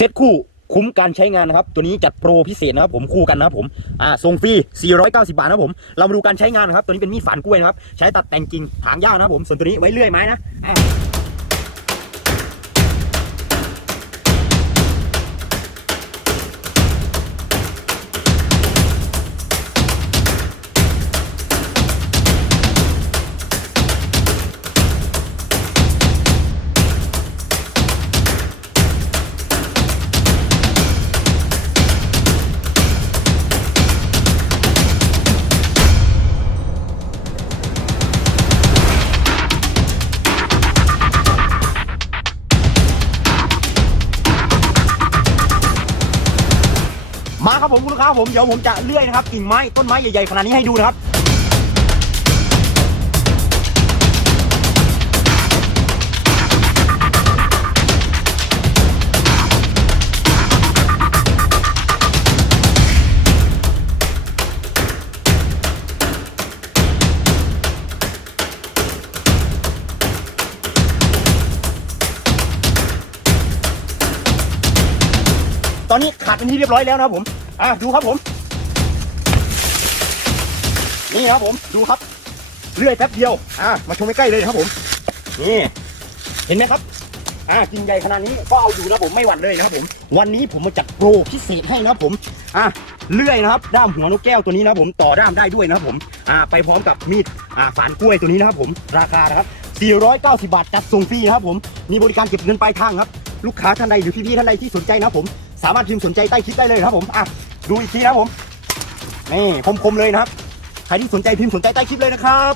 เซตคู่คุ้มการใช้งานนะครับ ตัวนี้จัดโปรพิเศษนะครับผมคู่กันนะครับผมอ่าส่งฟรี 490 บาทนะครับผม เรามาดูการใช้งานนะครับ ตัวนี้เป็นมีดฝานกล้วยนะครับ ใช้ตัดแต่งกิ่งถางหญ้านะครับผม ส่วนตัวนี้ไว้เลื่อยไม้นะอ่า มาครับผมคุณลูกค้าผมเดี๋ยวผมจะเลื่อยนะครับกิ่งไม้ต้นไม้ใหญ่ๆขนาดนี้ให้ดูนะครับ ตอนนี้ขาดเป็นที่เรียบร้อยแล้วนะครับผมอะดูครับผม นี่ครับผมดูครับเลื่อยแป๊บเดียวอะมาชมใกล้ๆเลยครับผมนี่เห็นไหมครับอะกิ่งใหญ่ขนาดนี้ก็เอาอยู่นะผมไม่หวั่นเลยนะครับผม วันนี้ผมมาจัดโปรพิเศษให้นะครับผมอะเลื่อยนะครับ ด้ามหัวนกแก้วตัวนี้นะครับผมต่อด้ามได้ด้วยนะครับผมอะไปพร้อมกับมีดอะฝานกล้วยตัวนี้นะครับผมราคานะครับ490 บาทจัดส่งฟรีนะครับผมมีบริการเก็บเงินปลายทางครับ ลูกค้าท่านใดหรือพี่ๆท่านใดที่สนใจนะครับผม สามารถพิมพ์สนใจใต้คลิปได้เลยครับผมอะดูอีกทีนะครับผมนี่คมๆเลยนะครับใครที่สนใจพิมพ์สนใจใต้คลิปเลยนะครับ